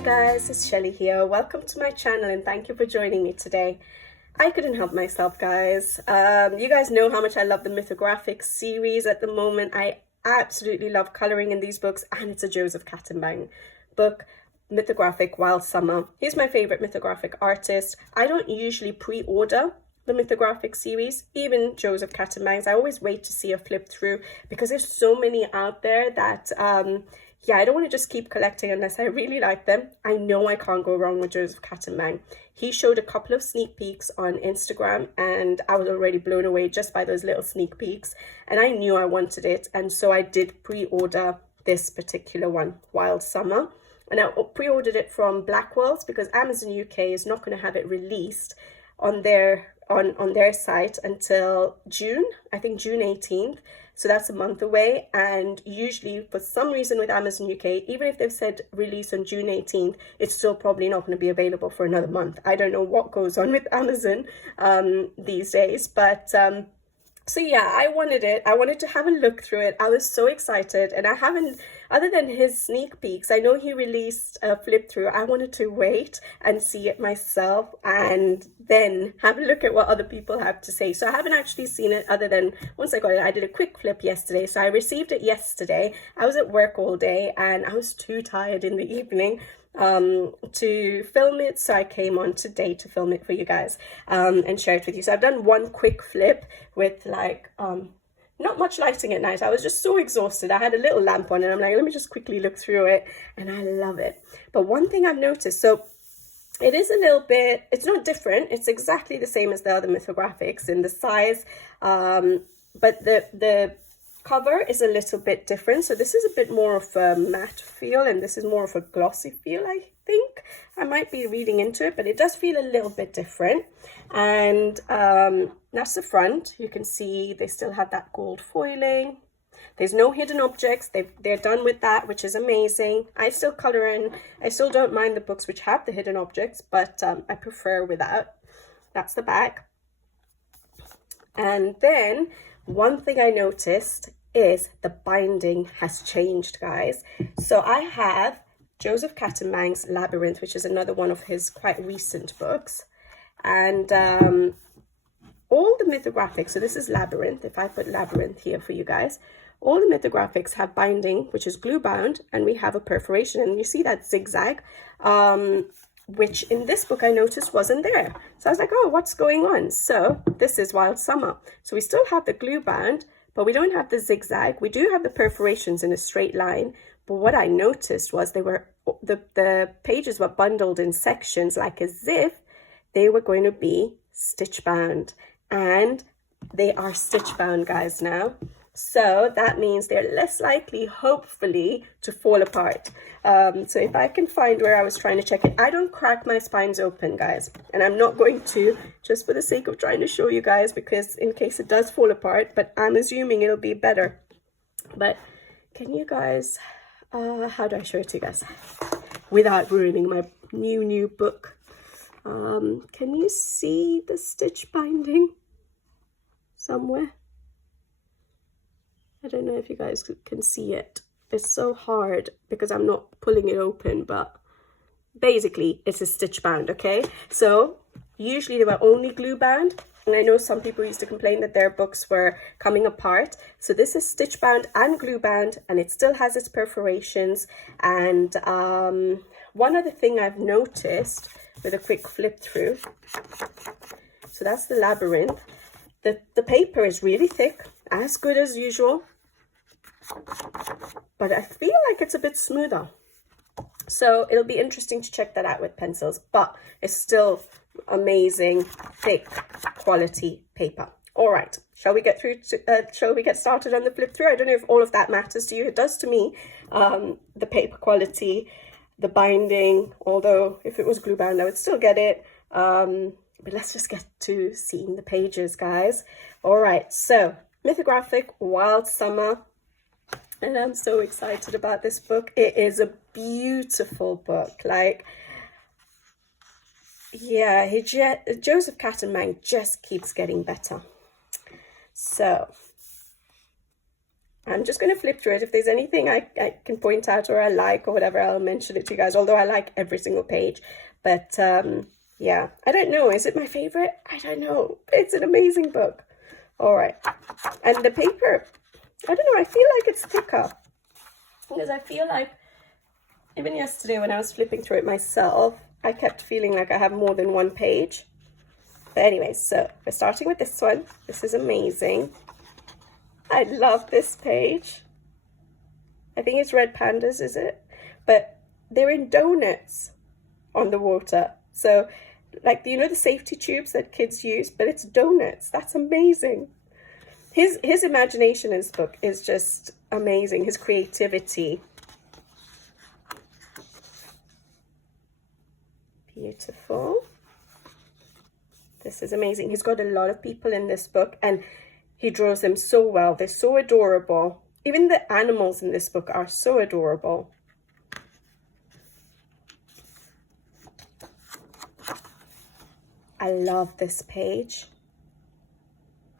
Hi guys, it's Shelly here. Welcome to my channel and thank you for joining me today. I couldn't help myself, guys. You guys know how much I love the Mythographic series at the moment. I absolutely love coloring in these books, and it's a Joseph Catimbang book, Mythographic Wild Summer. He's my favorite mythographic artist. I don't usually pre-order the Mythographic series, even Joseph Catimbang's. I always wait to see a flip through because there's so many out there that yeah, I don't want to just keep collecting unless I really like them. I know I can't go wrong with Joseph Catimbang. He showed a couple of sneak peeks on Instagram and I was already blown away just by those little sneak peeks, and I knew I wanted it, and so I did pre-order this particular one, Wild Summer. And I pre-ordered it from Blackwell's because Amazon UK is not going to have it released on their site until June, I think June 18th. So that's a month away, and usually for some reason with Amazon UK, even if they've said release on June 18th, it's still probably not going to be available for another month. I don't know what goes on with Amazon these days, but so yeah, I wanted it. I wanted to have a look through it. I was so excited, and I haven't, other than his sneak peeks, I know he released a flip through. I wanted to wait and see it myself and then have a look at what other people have to say. So I haven't actually seen it other than once I got it, I did a quick flip yesterday. So I received it yesterday. I was at work all day and I was too tired in the evening to film it, so I came on today to film it for you guys and share it with you. So I've done one quick flip with like not much lighting at night. I was just so exhausted. I had a little lamp on and I'm like, let me just quickly look through it, and I love it. But one thing I've noticed, so it is a little bit, it's not different, it's exactly the same as the other mythographics in the size, but the cover is a little bit different. So this is a bit more of a matte feel and this is more of a glossy feel. I think I might be reading into it, but it does feel a little bit different. And that's the front. You can see they still have that gold foiling. There's no hidden objects. They're done with that, which is amazing. I still color in. I still don't mind the books which have the hidden objects, but I prefer without. That's the back. And then one thing I noticed is the binding has changed, guys. So I have Joseph Catimbang's Labyrinth, which is another one of his quite recent books. And all the mythographics, so this is Labyrinth. If I put Labyrinth here for you guys, all the mythographics have binding, which is glue bound, and we have a perforation. And you see that zigzag, which in this book I noticed wasn't there. So I was like, oh, what's going on? So this is Wild Summer. So we still have the glue bound, but we don't have the zigzag. We do have the perforations in a straight line. But what I noticed was they were, the pages were bundled in sections like as if they were going to be stitch bound. And they are stitch bound, guys, now. So that means they're less likely, hopefully, to fall apart. So if I can find where I was trying to check it, I don't crack my spines open, guys. And I'm not going to, just for the sake of trying to show you guys, because in case it does fall apart, but I'm assuming it'll be better. But can you guys, how do I show it to you guys without ruining my new book? Can you see the stitch binding somewhere? I don't know if you guys can see it. It's so hard because I'm not pulling it open, but basically it's a stitch bound, okay? So usually they were only glue bound, and I know some people used to complain that their books were coming apart. So this is stitch bound and glue bound, and it still has its perforations. And one other thing I've noticed with a quick flip through, so that's the Labyrinth. The paper is really thick, as good as usual, but I feel like it's a bit smoother. So it'll be interesting to check that out with pencils, but it's still amazing, thick, quality paper. All right, shall we get started on the flip through? I don't know if all of that matters to you. It does to me. The paper quality, the binding, although if it was glue bound, I would still get it. But let's just get to seeing the pages, guys. All right, so Mythographic Wild Summer. And I'm so excited about this book. It is a beautiful book. Like, yeah, Joseph Catimbang just keeps getting better. So I'm just going to flip through it. If there's anything I can point out or I like or whatever, I'll mention it to you guys, although I like every single page. But yeah, I don't know. Is it my favorite? I don't know. It's an amazing book. All right. And the paper, I don't know, I feel like it's thicker. Because I feel like, even yesterday when I was flipping through it myself, I kept feeling like I have more than one page. But anyway, so we're starting with this one. This is amazing. I love this page. I think it's red pandas, is it? But they're in donuts on the water. So, like, you know the safety tubes that kids use, but it's donuts. That's amazing. His imagination in this book is just amazing. His creativity. Beautiful. This is amazing. He's got a lot of people in this book, and he draws them so well. They're so adorable. Even the animals in this book are so adorable. I love this page.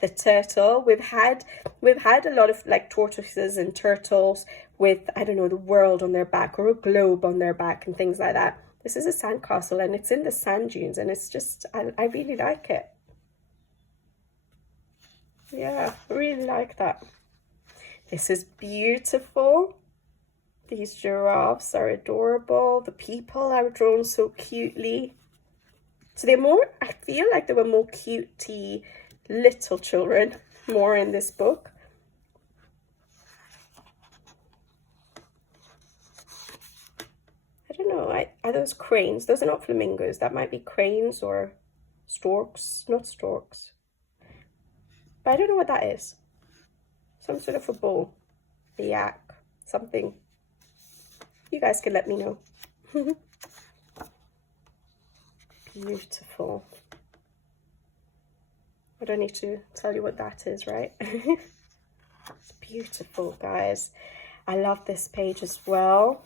The turtle. We've had a lot of like tortoises and turtles with, I don't know, the world on their back or a globe on their back and things like that. This is a sandcastle and it's in the sand dunes, and it's just, I really like it. Yeah, I really like that. This is beautiful. These giraffes are adorable. The people are drawn so cutely. So they're more, I feel like they were more cutesy little children, more in this book. I don't know, are those cranes? Those are not flamingos. That might be cranes or storks, not storks. But I don't know what that is. Some sort of a bull, a yak, something. You guys can let me know. Beautiful. I don't need to tell you what that is, right? It's beautiful, guys. I love this page as well.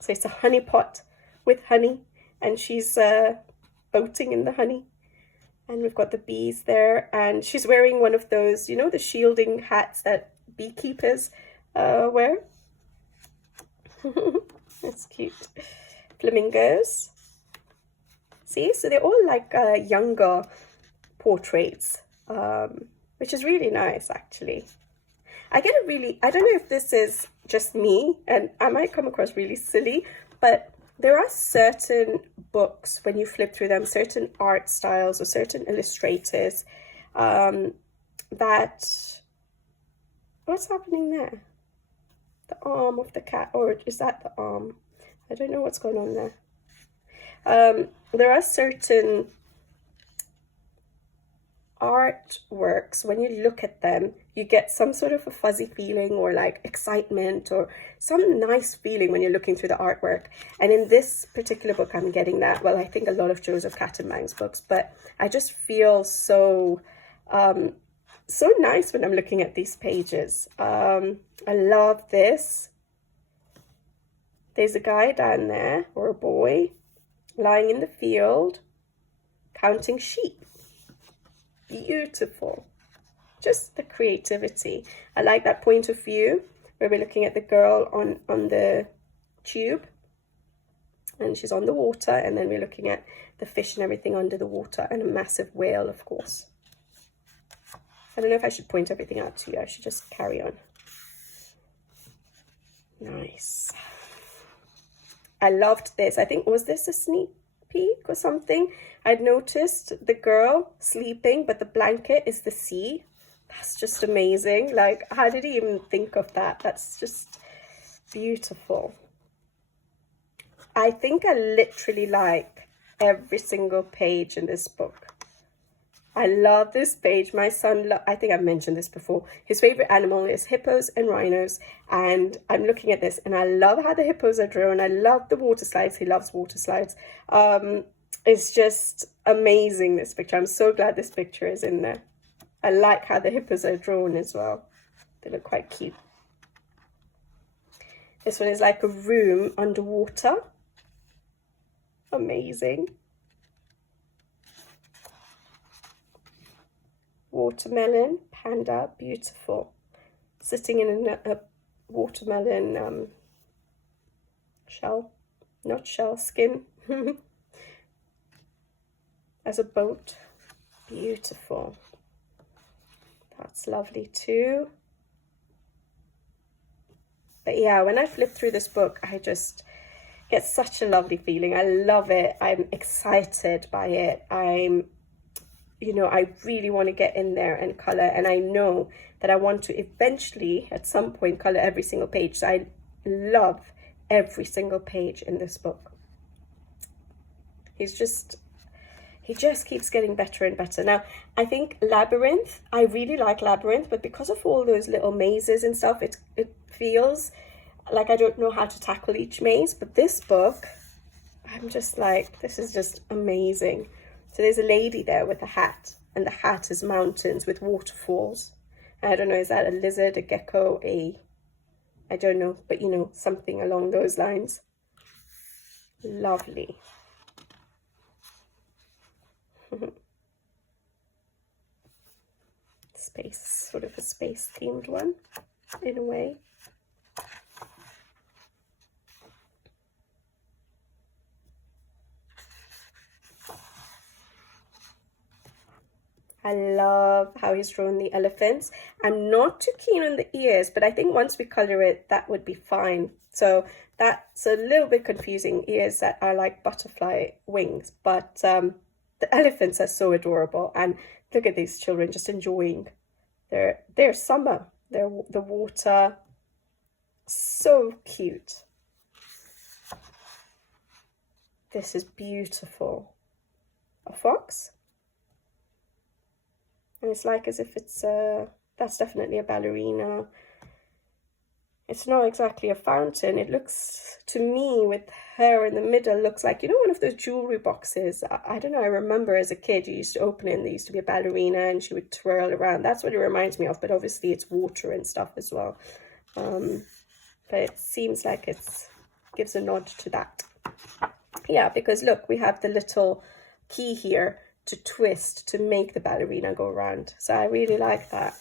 So it's a honey pot with honey, and she's boating in the honey. And we've got the bees there, and she's wearing one of those, you know, the shielding hats that beekeepers wear. That's cute. Flamingos. See, so they're all like younger portraits, which is really nice, actually. I get a really, I don't know if this is just me, and I might come across really silly, but there are certain books, when you flip through them, certain art styles or certain illustrators that, what's happening there? The arm of the cat, or is that the arm? I don't know what's going on there. There are certain artworks, when you look at them, you get some sort of a fuzzy feeling or like excitement or some nice feeling when you're looking through the artwork. And in this particular book, I'm getting that. Well, I think a lot of Joseph Catimbang's books, but I just feel so so nice when I'm looking at these pages. I love this. There's a guy down there, or a boy, lying in the field counting sheep. Beautiful. Just the creativity. I like that point of view where we're looking at the girl on the tube, and she's on the water, and then we're looking at the fish and everything under the water, and a massive whale, of course. I don't know if I should point everything out to you. I should just carry on. Nice. I loved this. I think, was this a sneak peek or something? I'd noticed the girl sleeping, but the blanket is the sea. That's just amazing. Like, how did he even think of that? That's just beautiful. I think I literally like every single page in this book. I love this page. My son, I think I've mentioned this before, his favorite animal is hippos and rhinos, and I'm looking at this and I love how the hippos are drawn. I love the water slides. He loves water slides. It's just amazing, this picture. I'm so glad this picture is in there. I like how the hippos are drawn as well. They look quite cute. This one is like a room underwater. Amazing. Watermelon, panda, beautiful. sitting in a watermelon shell, not shell, skin, as a boat. Beautiful. That's lovely too. But yeah, when I flip through this book, I just get such a lovely feeling. I love it. I'm excited by it. I really want to get in there and color, and I know that I want to eventually at some point color every single page. So I love every single page in this book. He just keeps getting better and better. Now, I think Labyrinth, I really like Labyrinth, but because of all those little mazes and stuff, it feels like I don't know how to tackle each maze. But this book, I'm just like, this is just amazing. So there's a lady there with a hat, and the hat is mountains with waterfalls. I don't know, is that a lizard, a gecko, I don't know, but something along those lines. Lovely. Space, sort of a space themed one in a way. I love how he's drawn the elephants. I'm not too keen on the ears, but I think once we color it, that would be fine. So that's a little bit confusing, ears that are like butterfly wings, but the elephants are so adorable. And look at these children just enjoying their summer, the water. So cute. This is beautiful. A fox? And it's like as if it's that's definitely a ballerina. It's not exactly a fountain. It looks to me, with her in the middle, looks like, one of those jewelry boxes. I don't know, I remember as a kid you used to open it and there used to be a ballerina and she would twirl around. That's what it reminds me of, but obviously it's water and stuff as well. But it seems like it gives a nod to that. Yeah, because look, we have the little key here to twist to make the ballerina go around. So I really like that.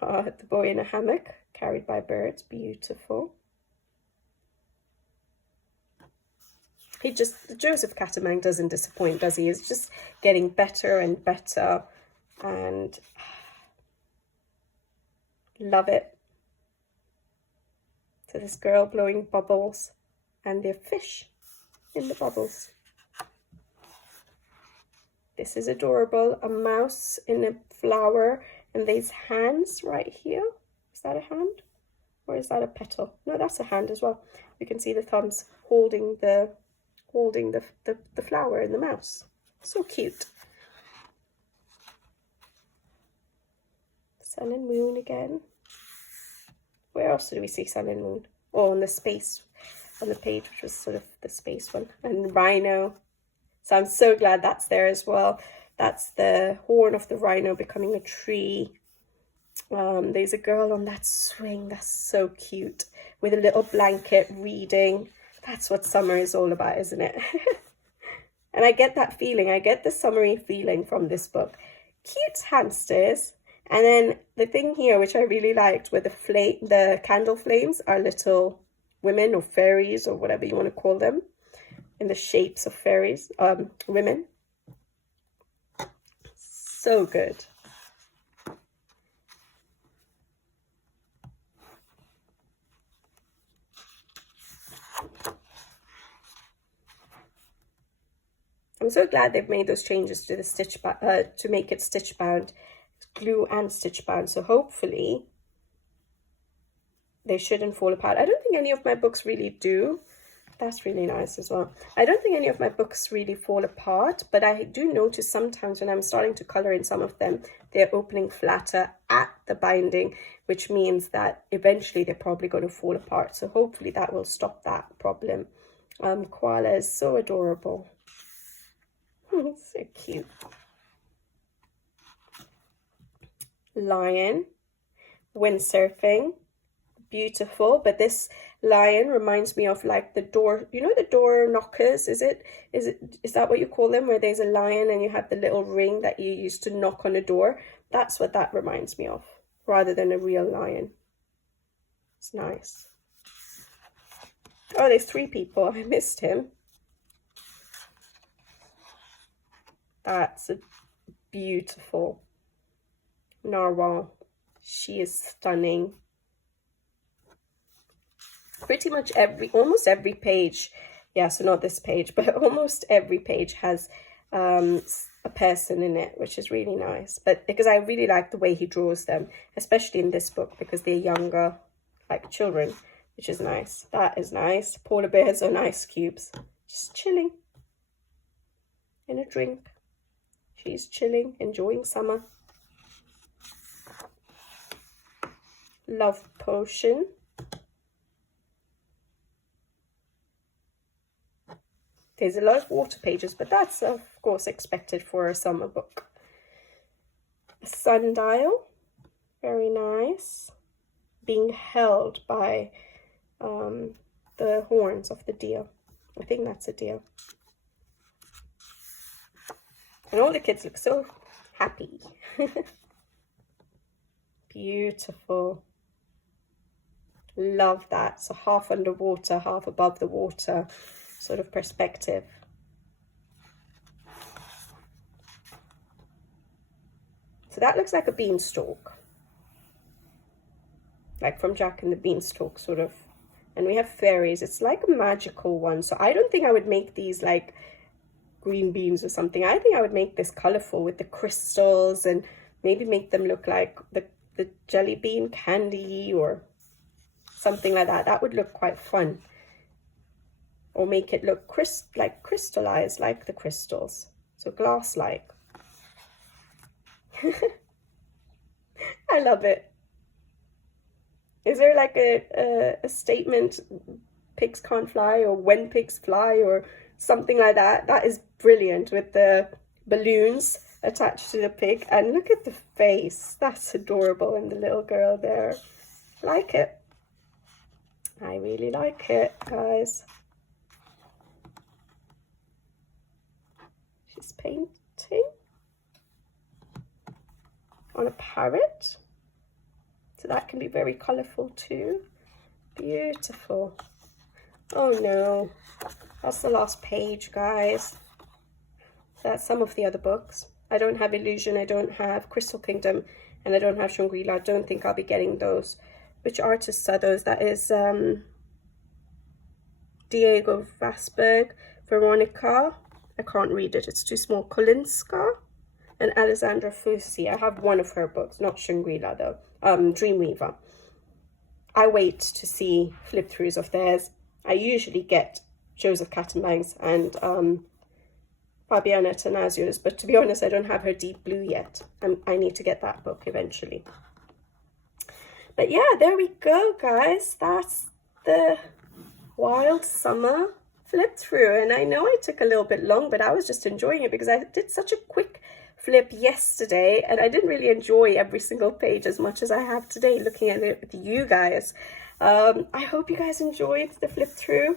The boy in a hammock carried by birds, beautiful. Joseph Catimbang doesn't disappoint, does he? He's just getting better and better, and love it. So this girl blowing bubbles and the fish in the bubbles. This is adorable, a mouse in a flower, and there's hands right here. Is that a hand? Or is that a petal? No, that's a hand as well. You can see the thumbs holding the flower in the mouse. So cute. Sun and moon again. Where else did we see sun and moon? Oh, on the space, on the page, which was sort of the space one. And rhino. So I'm so glad that's there as well. That's the horn of the rhino becoming a tree. There's a girl on that swing. That's so cute. With a little blanket reading. That's what summer is all about, isn't it? And I get that feeling. I get the summery feeling from this book. Cute hamsters. And then the thing here, which I really liked, where the candle flames are little women or fairies or whatever you want to call them, in the shapes of fairies, women. So good. I'm so glad they've made those changes to the to make it stitch bound, glue and stitch bound. So hopefully they shouldn't fall apart. I don't think any of my books really do. That's really nice as well. I don't think any of my books really fall apart, but I do notice sometimes when I'm starting to color in some of them, they're opening flatter at the binding, which means that eventually they're probably going to fall apart. So hopefully that will stop that problem. Koala is so adorable. So cute. Lion, windsurfing, beautiful. But this lion reminds me of like the door, the door knockers. Is that what you call them, where there's a lion and you have the little ring that you use to knock on a door? That's what that reminds me of. rather than a real lion. It's nice. Oh, there's 3 people. I missed him. That's a beautiful narwhal. She is stunning. Pretty much almost every page, yeah, so not this page, but almost every page has a person in it, which is really nice. But because I really like the way he draws them, especially in this book, because they're younger, like children, which is nice. That is nice. Polar bears on ice cubes, just chilling in a drink. She's chilling, enjoying summer. Love potion. There's a lot of water pages, but that's of course expected for a summer book. A sundial, very nice, being held by the horns of the deer. I think that's a deer. And all the kids look so happy. Beautiful. Love that. So half underwater, half above the water sort of perspective. So that looks like a beanstalk, like from Jack and the Beanstalk sort of. And we have fairies. It's like a magical one. So I don't think I would make these like green beans or something. I think I would make this colorful with the crystals and maybe make them look like the jelly bean candy or something like that. That would look quite fun. Or make it look like crystallized, like the crystals. So glass-like. I love it. Is there like a statement, pigs can't fly, or when pigs fly, or something like that? That is brilliant, with the balloons attached to the pig. And look at the face. That's adorable. And the little girl there. Like it. I really like it, guys. She's painting on a parrot. So that can be very colourful too. Beautiful. Oh no, that's the last page, guys. That's some of the other books. I don't have Illusion, I don't have Crystal Kingdom, and I don't have Shangri-La. I don't think I'll be getting those. Which artists are those? That is Diego Vasberg, Veronica, I can't read it, it's too small, Kolinska, and Alessandra Fusi. I have one of her books, not Shangri-La though, Dreamweaver. I wait to see flip-throughs of theirs. I usually get Joseph Catimbang's and Fabiana Tanasio's, but to be honest, I don't have her Deep Blue yet. I need to get that book eventually. But yeah, there we go, guys. That's the Wild Summer flip through. And I know I took a little bit long, but I was just enjoying it because I did such a quick flip yesterday and I didn't really enjoy every single page as much as I have today looking at it with you guys. I hope you guys enjoyed the flip through.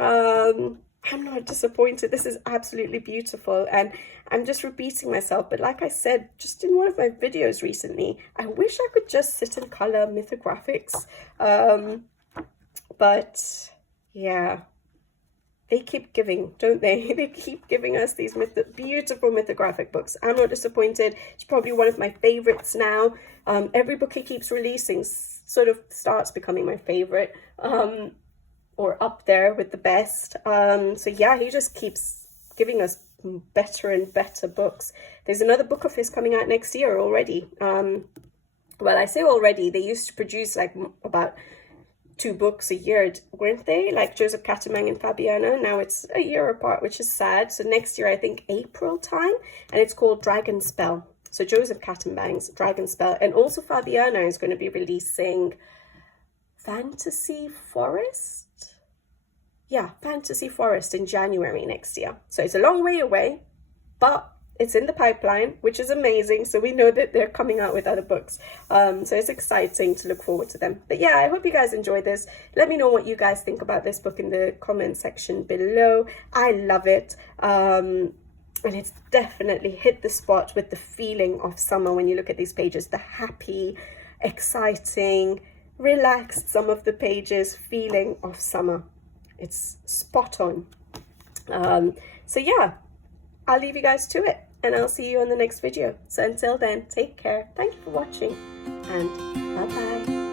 I'm not disappointed. This is absolutely beautiful, and I'm just repeating myself, but like I said just in one of my videos recently, I wish I could just sit and color mythographics, but yeah, they keep giving, don't they? They keep giving us these beautiful mythographic books. I'm not disappointed. It's probably one of my favorites now. Every book he keeps releasing sort of starts becoming my favorite, or up there with the best. So yeah, he just keeps giving us better and better books. There's another book of his coming out next year already. Well, I say already, they used to produce like about 2 books a year, weren't they? Like Joseph Catimbang and Fabiana. Now it's a year apart, which is sad. So next year, I think April time, and it's called Dragon Spell. So Joseph Catimbang's Dragon Spell, and also Fabiana is going to be releasing Fantasy Forest. Yeah, Fantasy Forest in January next year. So it's a long way away, but it's in the pipeline, which is amazing. So we know that they're coming out with other books. So it's exciting to look forward to them. But yeah, I hope you guys enjoyed this. Let me know what you guys think about this book in the comment section below. I love it. And it's definitely hit the spot with the feeling of summer when you look at these pages. The happy, exciting, relaxed, some of the pages feeling of summer. It's spot on. So yeah, I'll leave you guys to it, and I'll see you in the next video. So until then, take care, thank you for watching, and bye bye.